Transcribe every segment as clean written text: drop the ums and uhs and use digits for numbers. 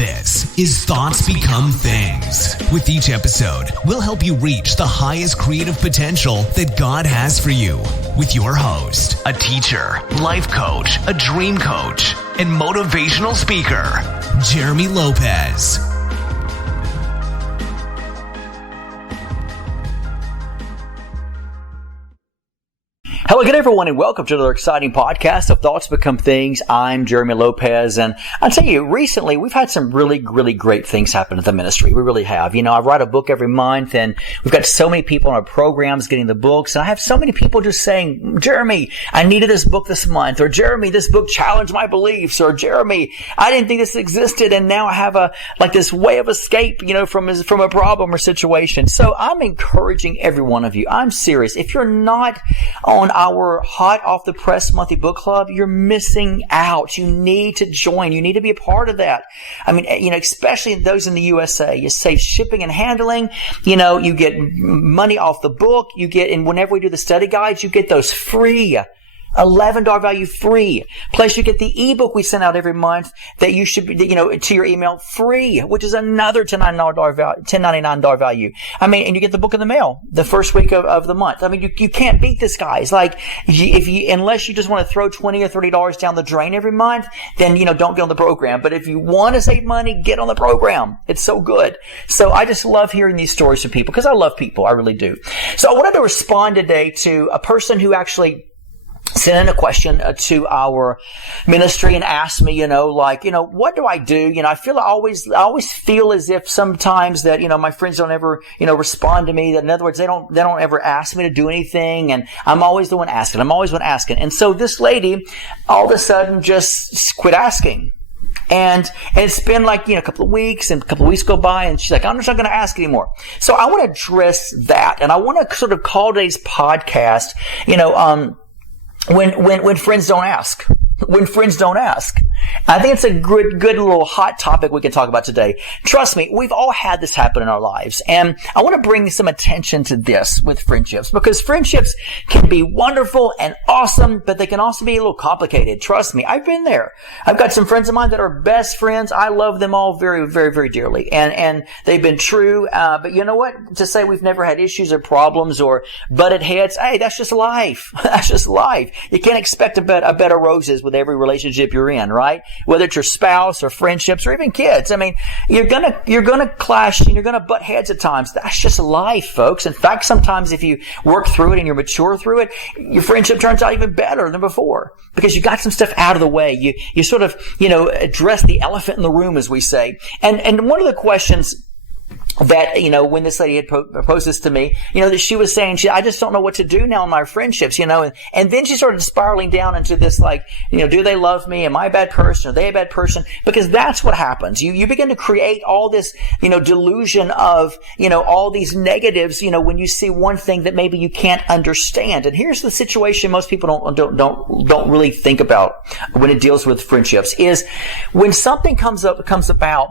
This is Thoughts Become Things. With each episode, we'll help you reach the highest creative potential that God has for you. With your host, a teacher, life coach, a dream coach, and motivational speaker, Jeremy Lopez. Hello again, everyone, and welcome to another exciting podcast of Thoughts Become Things. I'm Jeremy Lopez, and I'll tell you, recently we've had some really great things happen at the ministry. We really have. You know, I write a book every month, and we've got so many people in our programs getting the books, and I have so many people just saying, Jeremy, I needed this book this month, or Jeremy, this book challenged my beliefs, or Jeremy, I didn't think this existed, and now I have this way of escape, from a problem or situation. So I'm encouraging every one of you. I'm serious. If you're not on our hot off the press monthly book club, you're missing out. You need to join. You need to be a part of that. I mean, especially those in the USA, you save shipping and handling. You get money off the book. And whenever we do the study guides, you get those free. $11 value free. Plus you get the ebook we send out every month that you should be, to your email free, which is another $10.99 value. I mean, and you get the book in the mail the first week of the month. I mean, you can't beat this, guys. Like, unless you just want to throw $20 or $30 down the drain every month, then, don't get on the program. But if you want to save money, get on the program. It's so good. So I just love hearing these stories from people because I love people. I really do. So I wanted to respond today to a person who actually sent in a question to our ministry and asked me, what do I do? I always feel as if sometimes that, my friends don't ever, respond to me. That in other words, they don't ever ask me to do anything. And I'm always the one asking. And so this lady all of a sudden just quit asking. And it's been like, a couple of weeks, and a couple of weeks go by, and she's like, I'm just not going to ask anymore. So I want to address that. And I want to sort of call today's podcast, when friends don't ask. When friends don't ask. I think it's a good little hot topic we can talk about today. Trust me, we've all had this happen in our lives. And I want to bring some attention to this with friendships, because friendships can be wonderful and awesome, but they can also be a little complicated. Trust me, I've been there. I've got some friends of mine that are best friends. I love them all very dearly. And they've been true. But you know what? To say we've never had issues or problems or butted heads, hey, that's just life. That's just life. You can't expect a bed of roses with every relationship you're in, right? Whether it's your spouse or friendships or even kids. I mean, you're gonna clash and you're gonna butt heads at times. That's just life, folks. In fact, sometimes if you work through it and you're mature through it, your friendship turns out even better than before because you got some stuff out of the way. You sort of, address the elephant in the room, as we say. And one of the questions that, when this lady had proposed this to me, that she was saying, I just don't know what to do now in my friendships, and then she started spiraling down into this, like, do they love me? Am I a bad person? Are they a bad person? Because that's what happens. You begin to create all this, delusion of, all these negatives, when you see one thing that maybe you can't understand. And here's the situation most people don't really think about when it deals with friendships is when something comes about,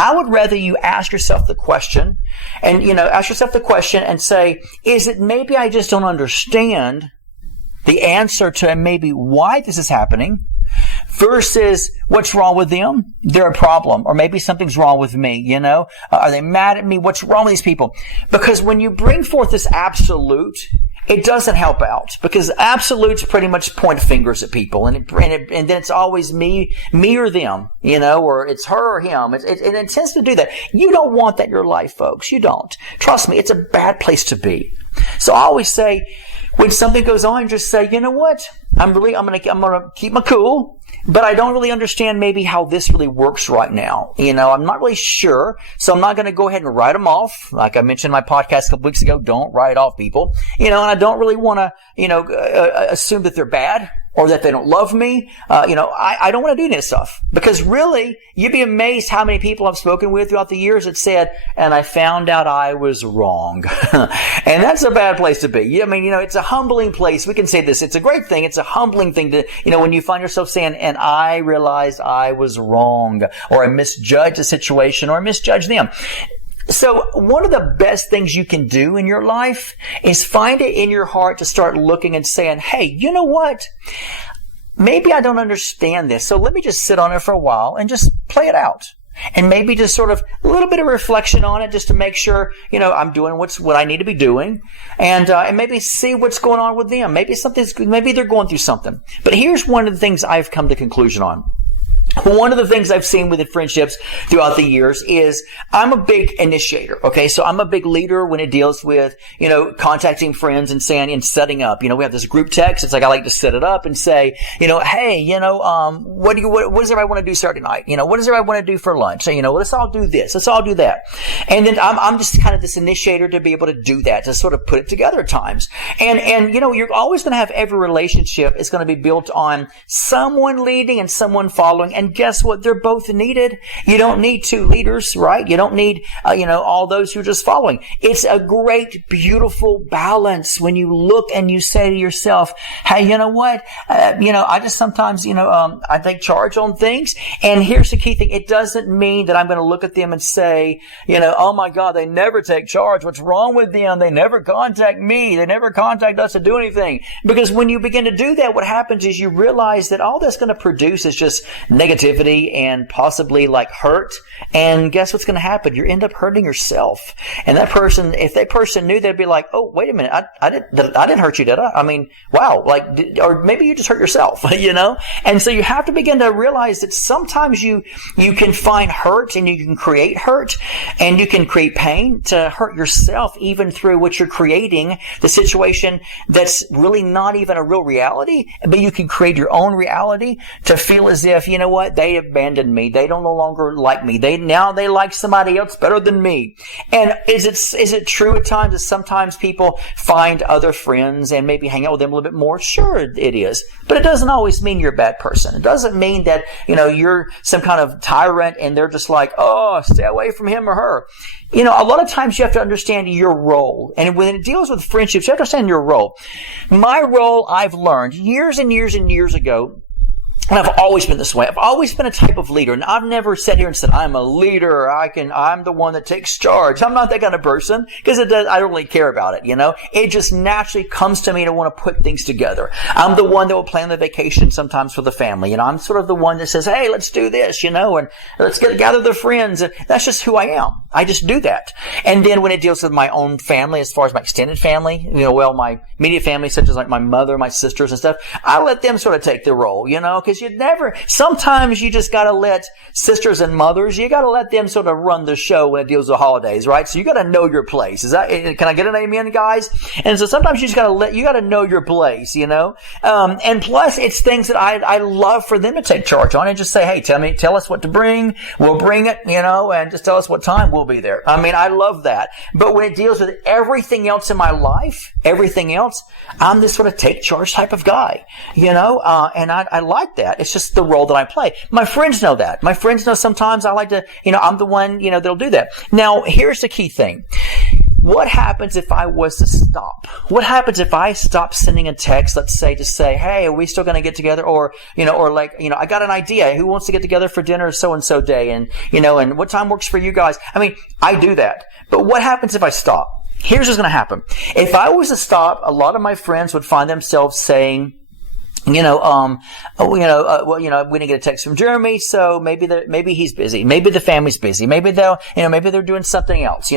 I would rather you ask yourself the question and say, is it maybe I just don't understand the answer to maybe why this is happening versus what's wrong with them? They're a problem. Or maybe something's wrong with me, Are they mad at me? What's wrong with these people? Because when you bring forth this absolute, it doesn't help out because absolutes pretty much point fingers at people, and then it's always me or them, or it's her or him. It tends to do that. You don't want that in your life, folks. You don't. Trust me, it's a bad place to be. So I always say, when something goes on, just say, you know what? I'm gonna keep my cool, but I don't really understand maybe how this really works right now. I'm not really sure, so I'm not going to go ahead and write them off. Like I mentioned in my podcast a couple weeks ago, don't write off people. And I don't really want to, assume that they're bad or that they don't love me. I don't want to do this stuff because really, you'd be amazed how many people I've spoken with throughout the years that said, and I found out I was wrong. And that's a bad place to be. I mean, it's a humbling place. We can say this. It's a great thing. It's a humbling thing to, when you find yourself saying, and I realized I was wrong, or I misjudged the situation, or I misjudged them. So one of the best things you can do in your life is find it in your heart to start looking and saying, hey, you know what? Maybe I don't understand this. So let me just sit on it for a while and just play it out. and maybe just sort of a little bit of reflection on it, just to make sure, I'm doing what I need to be doing, and maybe see what's going on with them. Maybe they're going through something. But here's one of the things I've come to conclusion on. One of the things I've seen within friendships throughout the years is I'm a big initiator. Okay. So I'm a big leader when it deals with, contacting friends and saying and setting up. We have this group text. It's like I like to set it up and say, hey, what does everybody want to do Saturday night? What does everybody want to do for lunch? So, let's all do this. Let's all do that. And then I'm just kind of this initiator to be able to do that, to sort of put it together at times. And you're always going to have every relationship is going to be built on someone leading and someone following. And guess what? They're both needed. You don't need two leaders, right? You don't need, all those who are just following. It's a great, beautiful balance when you look and you say to yourself, hey, you know what? I just sometimes, I take charge on things. And here's the key thing. It doesn't mean that I'm going to look at them and say, oh my God, they never take charge. What's wrong with them? They never contact me. They never contact us to do anything. Because when you begin to do that, what happens is you realize that all that's going to produce is just negativity and possibly like hurt. And guess what's going to happen? You end up hurting yourself. And that person, if that person knew, they'd be like, oh, wait a minute. I didn't hurt you, did I? I mean, wow. Or maybe you just hurt yourself, And so you have to begin to realize that sometimes you can find hurt and you can create hurt and you can create pain to hurt yourself even through what you're creating, the situation that's really not even a real reality, but you can create your own reality to feel as if, you know what, they abandoned me. They don't no longer like me. They like somebody else better than me. And is it true at times that sometimes people find other friends and maybe hang out with them a little bit more? Sure, it is. But it doesn't always mean you're a bad person. It doesn't mean that, you're some kind of tyrant and they're just like, oh, stay away from him or her. A lot of times you have to understand your role. And when it deals with friendships, you have to understand your role. My role, I've learned years and years and years ago, and I've always been this way. I've always been a type of leader. And I've never sat here and said, I'm a leader. I'm the one that takes charge. I'm not that kind of person because I don't really care about it, It just naturally comes to me to want to put things together. I'm the one that will plan the vacation sometimes for the family. I'm sort of the one that says, hey, let's do this, and let's gather the friends. And that's just who I am. I just do that. And then when it deals with my own family, as far as my extended family, my immediate family, such as like my mother, my sisters and stuff, I let them sort of take the role, because sometimes you just gotta let sisters and mothers, you gotta let them sort of run the show when it deals with holidays, right? So you gotta know your place. Can I get an amen, guys? And so sometimes you just gotta know your place, and plus it's things that I love for them to take charge on and just say, hey, tell us what to bring. We'll bring it, and just tell us what time we'll be there. I mean, I love that. But when it deals with everything else in my life, I'm this sort of take charge type of guy, and I like that. It's just the role that I play. My friends know that. My friends know sometimes I like to, I'm the one, that'll do that. Now, here's the key thing. What happens if I was to stop? What happens if I stop sending a text, let's say, to say, hey, are we still going to get together? Or, I got an idea. Who wants to get together for dinner so-and-so day? And, and what time works for you guys? I mean, I do that. But what happens if I stop? Here's what's going to happen. If I was to stop, a lot of my friends would find themselves saying, we didn't get a text from Jeremy, so maybe he's busy. Maybe the family's busy. Maybe maybe they're doing something else,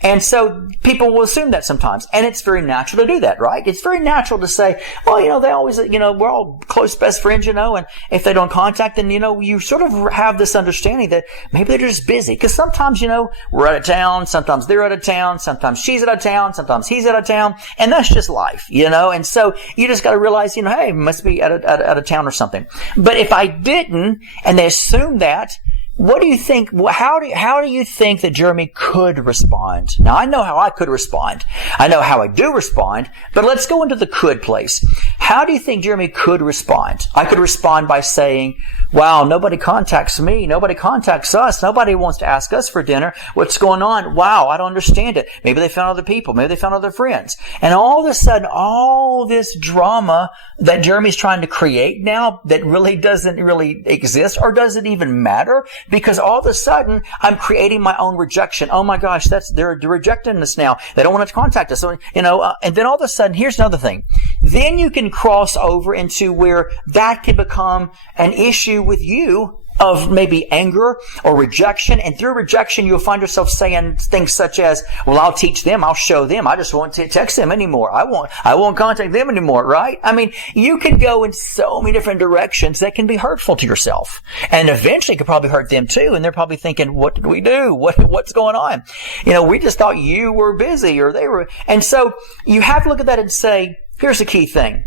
And so people will assume that sometimes. And it's very natural to do that, right? It's very natural to say, well, they always, we're all close best friends, and if they don't contact, then, you sort of have this understanding that maybe they're just busy. Cause sometimes, we're out of town. Sometimes they're out of town. Sometimes she's out of town. Sometimes he's out of town. And that's just life, And so you just got to realize, hey, must be out of town or something. But if I didn't, and they assume that, what do you think? How do you think that Jeremy could respond? Now, I know how I could respond. I know how I do respond, but let's go into the could place. How do you think Jeremy could respond? I could respond by saying, wow, nobody contacts me. Nobody contacts us. Nobody wants to ask us for dinner. What's going on? Wow, I don't understand it. Maybe they found other people. Maybe they found other friends. And all of a sudden, all this drama that Jeremy's trying to create now that really doesn't really exist or doesn't even matter, because all of a sudden I'm creating my own rejection. Oh my gosh, they're rejecting us now. They don't want to contact us. So, and then all of a sudden, here's another thing. Then you can cross over into where that can become an issue with you of maybe anger or rejection. And through rejection, you'll find yourself saying things such as, well, I'll teach them. I'll show them. I just won't text them anymore. I won't contact them anymore, right? I mean, you can go in so many different directions that can be hurtful to yourself. And eventually could probably hurt them too. And they're probably thinking, what did we do? What's going on? We just thought you were busy or they were. And so you have to look at that and say, here's the key thing.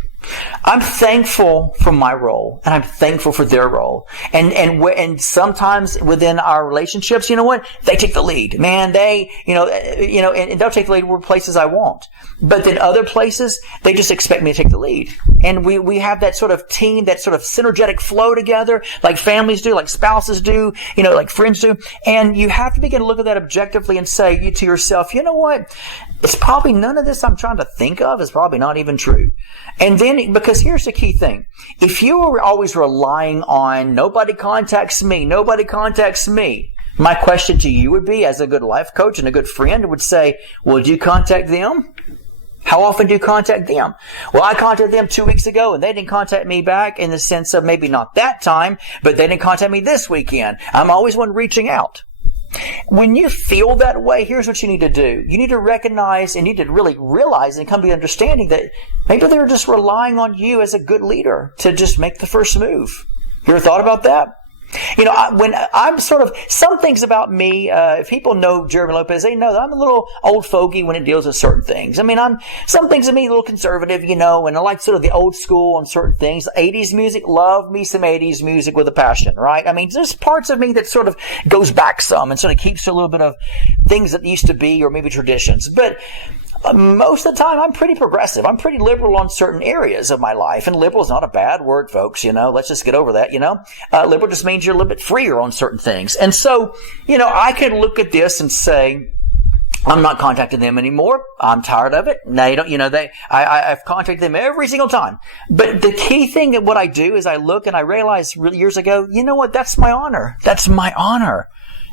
I'm thankful for my role, and I'm thankful for their role. And sometimes within our relationships, you know what? They take the lead. Man, and they'll take the lead where places I won't. But then other places, they just expect me to take the lead. And we have that sort of team, that sort of synergetic flow together, like families do, like spouses do, like friends do. And you have to begin to look at that objectively and say to yourself, you know what? It's probably none of this I'm trying to think of is probably not even true. And then, because here's the key thing. If you are always relying on nobody contacts me, my question to you would be, as a good life coach and a good friend, would say, well, do you contact them? How often do you contact them? Well, I contacted them 2 weeks ago and they didn't contact me back, in the sense of maybe not that time, but they didn't contact me this weekend. I'm always one reaching out. When you feel that way, here's what you need to do. You need to recognize and you need to really realize and come to the understanding that maybe they're just relying on you as a good leader to just make the first move. You ever thought about that? When I'm some things about me, if people know Jeremy Lopez, they know that I'm a little old fogey when it deals with certain things. I mean, some things of me a little conservative, and I like sort of the old school on certain things. 80s music, love me some 80s music with a passion, right? I mean, there's parts of me that sort of goes back some and sort of keeps a little bit of things that used to be, or maybe traditions. But most of the time, I'm pretty progressive. I'm pretty liberal on certain areas of my life. And liberal is not a bad word, folks. Let's just get over that, Liberal just means you're a little bit freer on certain things. And so, I could look at this and say, I'm not contacting them anymore. I'm tired of it. They don't, I've contacted them every single time. But the key thing that what I do is I look and I realized years ago, you know what? That's my honor. That's my honor.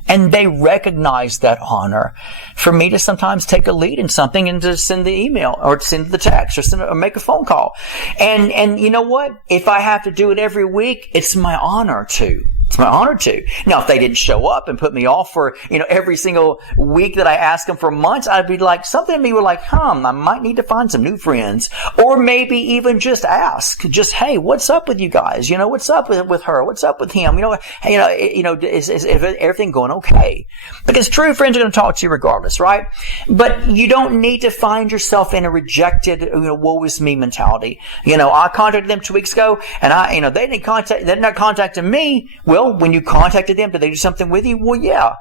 And they recognize that honor for me to sometimes take a lead in something and to send the email or send the text or make a phone call. And you know what? If I have to do it every week, it's my honor to. It's my honor to. Now, if they didn't show up and put me off for, every single week that I ask them for months, I'd be like, something in me would like, I might need to find some new friends. Or maybe even just ask, hey, what's up with you guys? What's up with her? What's up with him? Is everything going okay? Because true friends are going to talk to you regardless, right? But you don't need to find yourself in a rejected, woe is me mentality. I contacted them 2 weeks ago and they're not contacting me. Well, when you contacted them, did they do something with you? Well, yeah.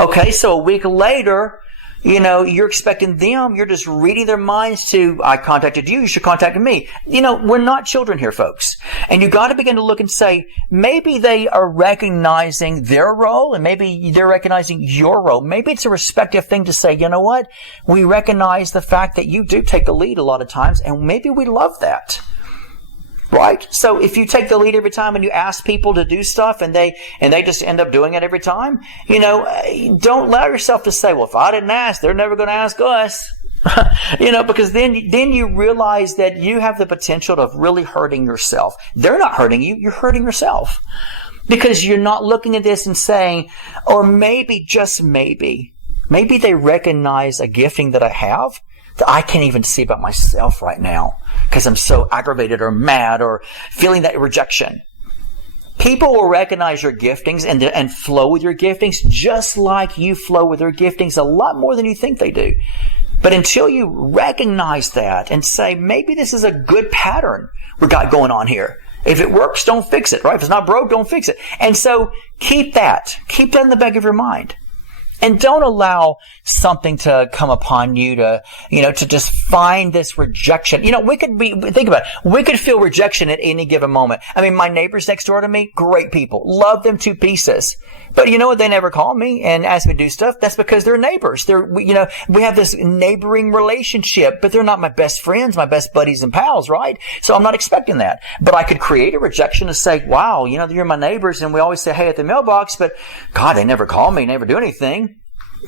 Okay, so a week later, you're expecting them, you're just reading their minds to, I contacted you, you should contact me. We're not children here, folks. And you got to begin to look and say, maybe they are recognizing their role and maybe they're recognizing your role. Maybe it's a respective thing to say, you know what? We recognize the fact that you do take the lead a lot of times and maybe we love that. Right? So if you take the lead every time and you ask people to do stuff and they just end up doing it every time, don't allow yourself to say, well, if I didn't ask, they're never going to ask us. Because then you realize that you have the potential of really hurting yourself. They're not hurting you, you're hurting yourself. Because you're not looking at this and saying, or maybe, just maybe they recognize a gifting that I have that I can't even see about myself right now because I'm so aggravated or mad or feeling that rejection. People will recognize your giftings and flow with your giftings just like you flow with their giftings a lot more than you think they do. But until you recognize that and say, maybe this is a good pattern we got going on here. If it works, don't fix it, right? If it's not broke, don't fix it. And so keep that in the back of your mind. And don't allow something to come upon you to just find this rejection. Think about it. We could feel rejection at any given moment. I mean, my neighbors next door to me, great people. Love them to pieces. But you know what? They never call me and ask me to do stuff. That's because they're neighbors. We have this neighboring relationship, but they're not my best friends, my best buddies and pals, right? So I'm not expecting that. But I could create a rejection to say, wow, you're my neighbors and we always say hey at the mailbox, but God, they never call me, never do anything.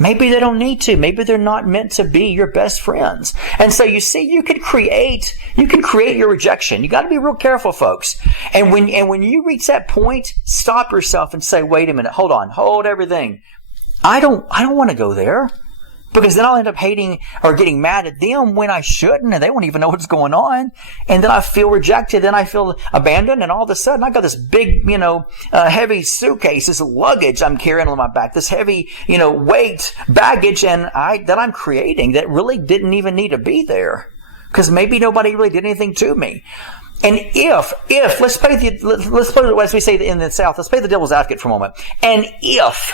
Maybe they don't need to. Maybe they're not meant to be your best friends. And so you see, you can create your rejection. You got to be real careful, folks. And when you reach that point, stop yourself and say, wait a minute, hold everything. I don't want to go there. Because then I'll end up hating or getting mad at them when I shouldn't, and they won't even know what's going on. And then I feel rejected, then I feel abandoned, and all of a sudden I got this big, heavy suitcase, this luggage I'm carrying on my back, this heavy, weight, baggage, and that I'm creating that really didn't even need to be there. Because maybe nobody really did anything to me. And if let's play as we say in the South, let's play the devil's advocate for a moment. And if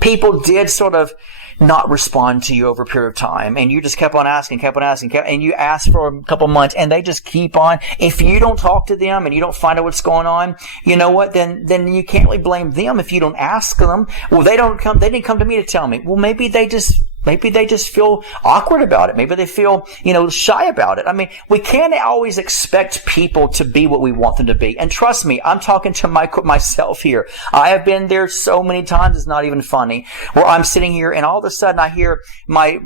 people did sort of not respond to you over a period of time, and you just kept on asking, and you asked for a couple months, and they just keep on. If you don't talk to them and you don't find out what's going on, you know what? Then you can't really blame them if you don't ask them. Well, they didn't come to me to tell me. Well, maybe they just feel awkward about it. Maybe they feel, shy about it. I mean, we can't always expect people to be what we want them to be. And trust me, I'm talking to myself here. I have been there so many times, it's not even funny, where I'm sitting here and all of a sudden I hear my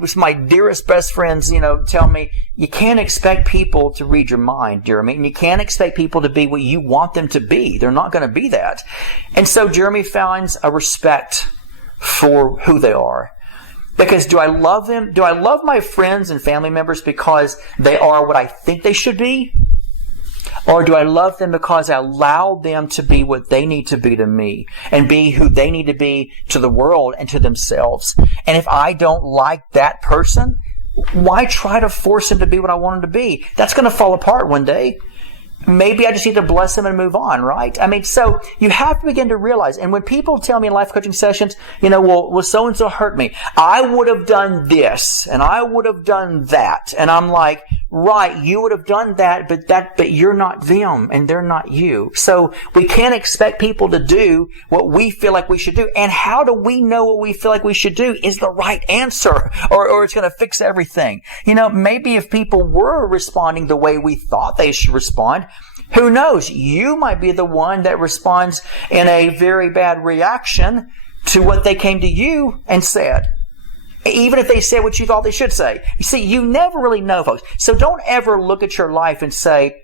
dearest best friends, tell me, you can't expect people to read your mind, Jeremy, and you can't expect people to be what you want them to be. They're not going to be that. And so Jeremy finds a respect for who they are. Because do I love them? Do I love my friends and family members because they are what I think they should be? Or do I love them because I allow them to be what they need to be to me and be who they need to be to the world and to themselves? And if I don't like that person, why try to force them to be what I want them to be? That's going to fall apart one day. Maybe I just need to bless them and move on, right? I mean, so you have to begin to realize, and when people tell me in life coaching sessions, well, so-and-so hurt me. I would have done this, and I would have done that. And I'm like, right, you would have done that, but you're not them, and they're not you. So we can't expect people to do what we feel like we should do. And how do we know what we feel like we should do is the right answer, or it's going to fix everything? Maybe if people were responding the way we thought they should respond, who knows? You might be the one that responds in a very bad reaction to what they came to you and said. Even if they said what you thought they should say. You see, you never really know, folks. So don't ever look at your life and say,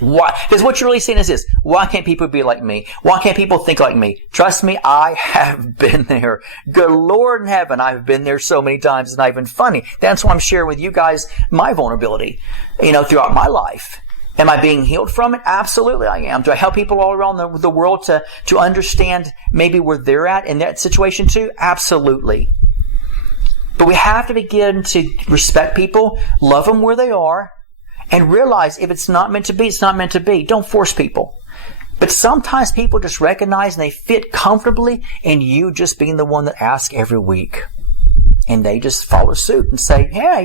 why? Because what you're really saying is this: why can't people be like me? Why can't people think like me? Trust me, I have been there. Good Lord in heaven, I've been there so many times. It's not even funny. That's why I'm sharing with you guys my vulnerability, throughout my life. Am I being healed from it? Absolutely I am. Do I help people all around the world to understand maybe where they're at in that situation too? Absolutely. But we have to begin to respect people, love them where they are, and realize if it's not meant to be, it's not meant to be. Don't force people. But sometimes people just recognize and they fit comfortably in you just being the one that asks every week. And they just follow suit and say, yeah,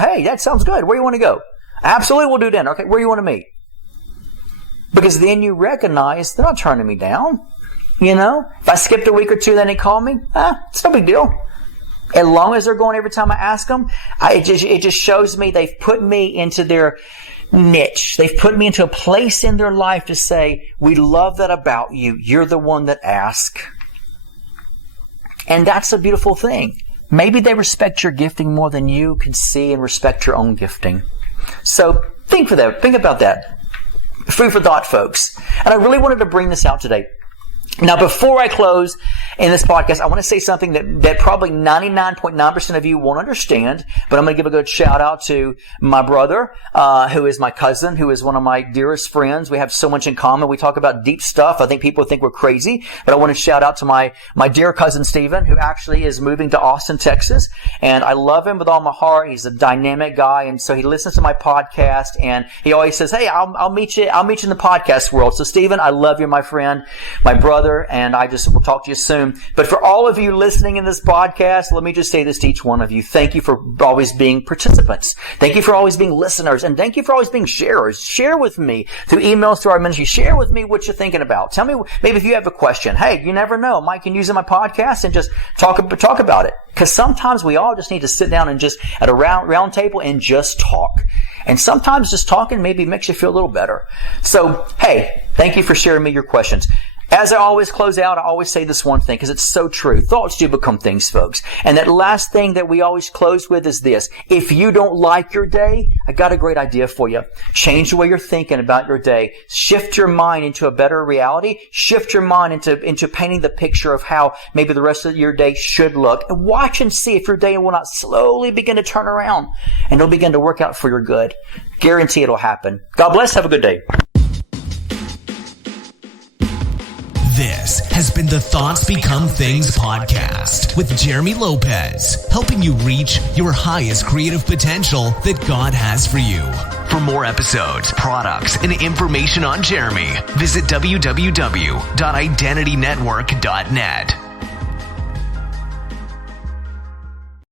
hey, that sounds good. Where do you want to go? Absolutely, we'll do dinner. Okay, where do you want to meet? Because then you recognize they're not turning me down. If I skipped a week or two, then they call me. It's no big deal. As long as they're going every time I ask them, it just shows me they've put me into their niche. They've put me into a place in their life to say, we love that about you. You're the one that asks. And that's a beautiful thing. Maybe they respect your gifting more than you can see and respect your own gifting. So think about that. Food for thought, folks. And I really wanted to bring this out today. Now, before I close in this podcast, I want to say something that probably 99.9% of you won't understand, but I'm going to give a good shout out to my brother, who is my cousin, who is one of my dearest friends. We have so much in common. We talk about deep stuff. I think people think we're crazy, but I want to shout out to my dear cousin Stephen, who actually is moving to Austin, Texas. And I love him with all my heart. He's a dynamic guy. And so he listens to my podcast and he always says, hey, I'll meet you in the podcast world. So Stephen, I love you, my friend, my brother. And I just will talk to you soon. But for all of you listening in this podcast, let me just say this to each one of you. Thank you for always being participants. Thank you for always being listeners. And thank you for always being sharers. Share with me through emails through our ministry. Share with me what you're thinking about. Tell me, maybe if you have a question. Hey, you never know. Mike can use it in my podcast and just talk about it. Because sometimes we all just need to sit down and just at a round table and just talk. And sometimes just talking maybe makes you feel a little better. So, hey, thank you for sharing me your questions. As I always close out, I always say this one thing because it's so true. Thoughts do become things, folks. And that last thing that we always close with is this. If you don't like your day, I got a great idea for you. Change the way you're thinking about your day. Shift your mind into a better reality. Shift your mind into painting the picture of how maybe the rest of your day should look. And watch and see if your day will not slowly begin to turn around and it'll begin to work out for your good. Guarantee it'll happen. God bless. Have a good day. This has been the Thoughts Become Things podcast with Jeremy Lopez, helping you reach your highest creative potential that God has for you. For more episodes, products, and information on Jeremy, visit www.identitynetwork.net.